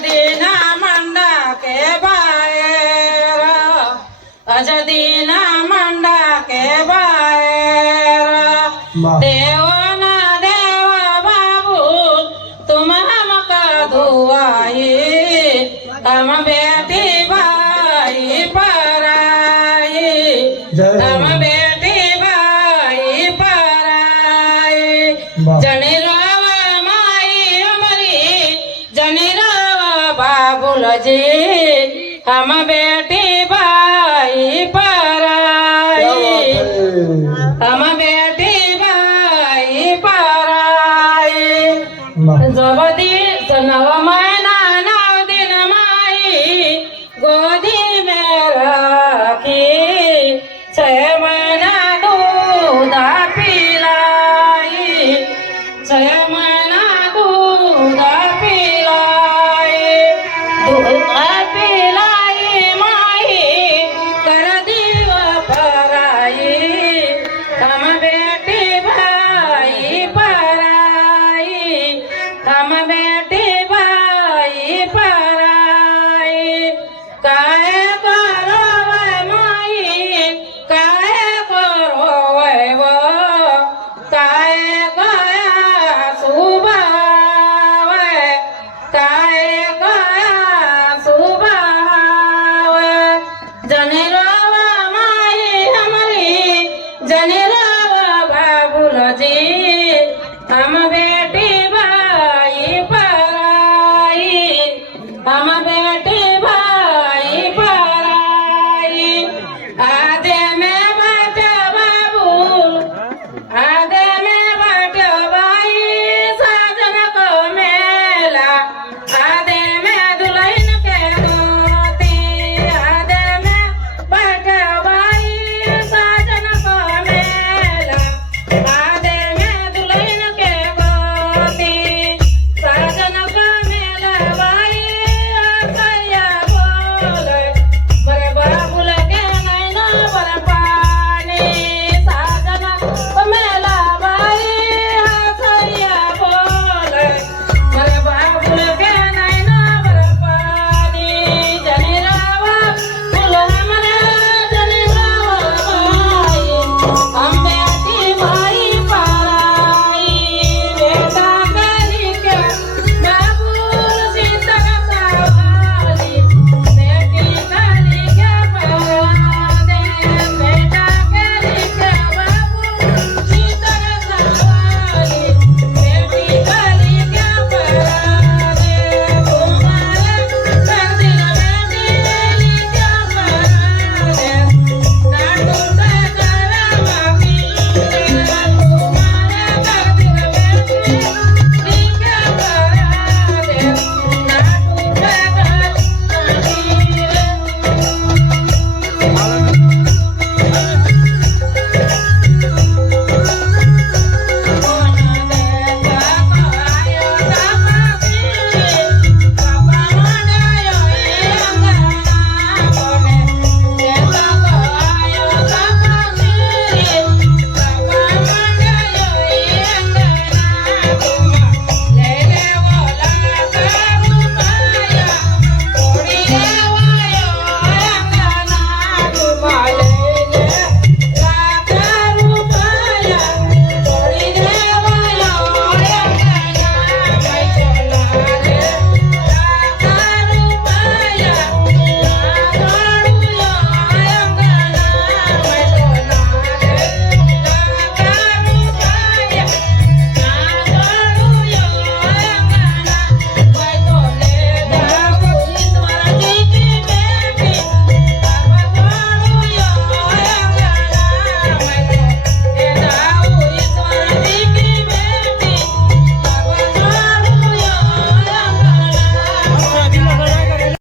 अजदीना मंडा के बाहेर अजदीना मंडा के बाहेर देव ना देव बाबू तुम हमका दुआई हम बेटी भाई पराई हम बेटी भाई पराई जनी रावा माई हमारी जनी रावा बाबुल जी हम बेटी भाई पराई हम बेटी भाई पराई जबदी नव महीना 9 दिन माई गोदी में रखी 6 महीना दूध पिलाई 6 महीना दूध पिलाई दूध पिलाई माई कर दियो पराई हम बेटी भाई पराई हम बेटी भाई पराई काहे करो वै माई काहे करो वै वो काहे गया सुबह वै काहे गया सुबह वै जनी रावा माई हमारी जनी रावा बाबुल जी हम बेटी भाई पराई हम